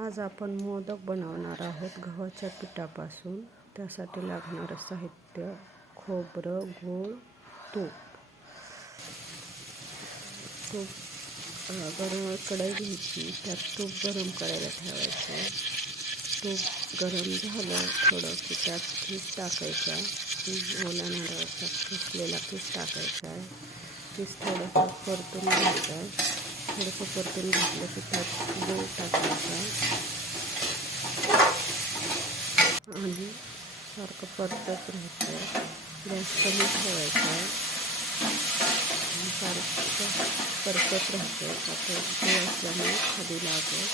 आज आपण मोदक बनवणार आहोत गव्हाच्या पिठापासून. त्यासाठी लागणारं साहित्य खोबरं गूळ तूप. तूप गरम कढई घ्यायची. त्यात तूप गरम करायला ठेवायचं. तूप गरम झालं थोडं की त्यात पीस टाकायचा. पीस ओला नारळाचा किसलेला पीस टाकायचा आहे. पीस थोडंसं परतून घ्यायचं आहे. थोडंसं परतून घेतलं की त्यात गूळ टाकायचा कमी ठेवायचा सारखं परतत राहायचं आता गूळ असल्यामुळे खाली लागेल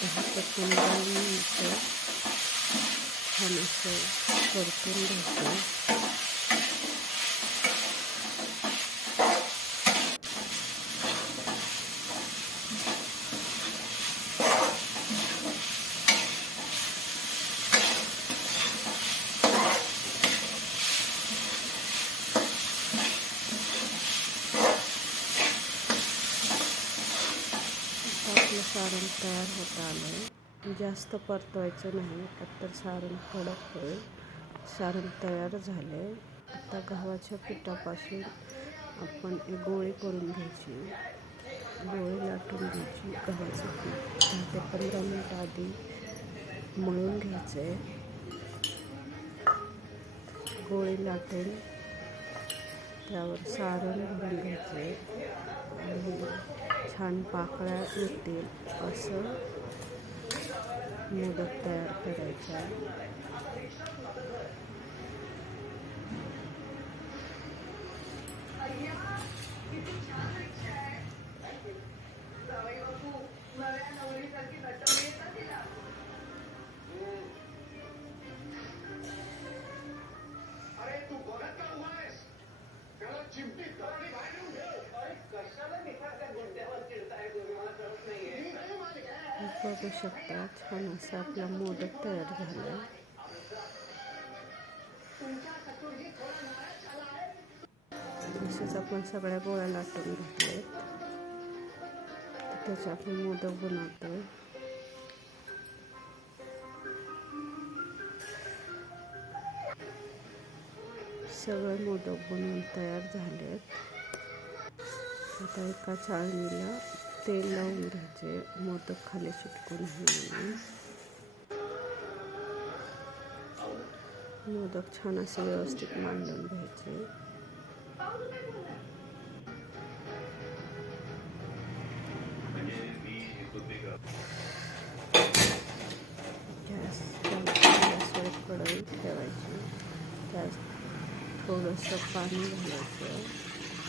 दहा परतून घ्यायचं आपलं सारण तयार होत आलं आहे जास्त परतवायचं नाही तर सारण कडक होईल सारण तयार झालं आहे आता गव्हाच्या पिठापासून आपण एक गोळी करून घ्यायची. गोळी लाटून घ्यायची गव्हाचं पीठ. दहा ते पंधरा मिनटं आधी मळून घ्यायचं आहे गोळी लाटून त्यावर सारण भरून आणि छान पाकळ्या येतील असं मोदक तयार करायचा ठेव अरे कशाला चिडताय तुम्ही मला कळत नाहीये बघू शकता छान असा आपला मोदक तयार झाला असेच आपण सगळ्या गोळ्या लाटून घेतलेत त्याचे आपण मोदक बनवतो सगळे मोदक बनवून तयार झाले आहेत आता एका चाळणीला तेल लावून घ्यायचे. मोदक खाली चिटकून म्हणून. मोदक छान असे व्यवस्थित मांडून घ्यायचे. गॅस गॅसवर कढई ठेवायची. गॅस थोडंसं पाणी घालायचं.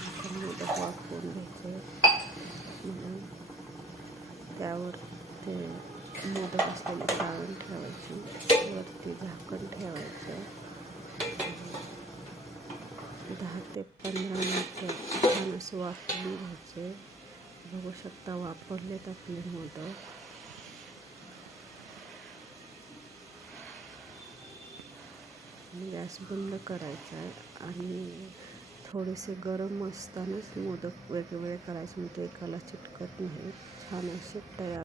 आपण मोदक घ्यायचे. त्यावर ते मोदक असलेली चाळण ठेवायची. वरती झाकण ठेवायचं. दहा ते पंधरा मिनटं छान असं वाफवून घ्यायचे. बघू शकता वापरलेत आपले मोदक. गॅस बंद करायचा आहे आणि थोडेसे गरम असतानाच मोदक वेगवेगळे करायचे म्हणजे एकाला चिटकत नाही. छान असे तयार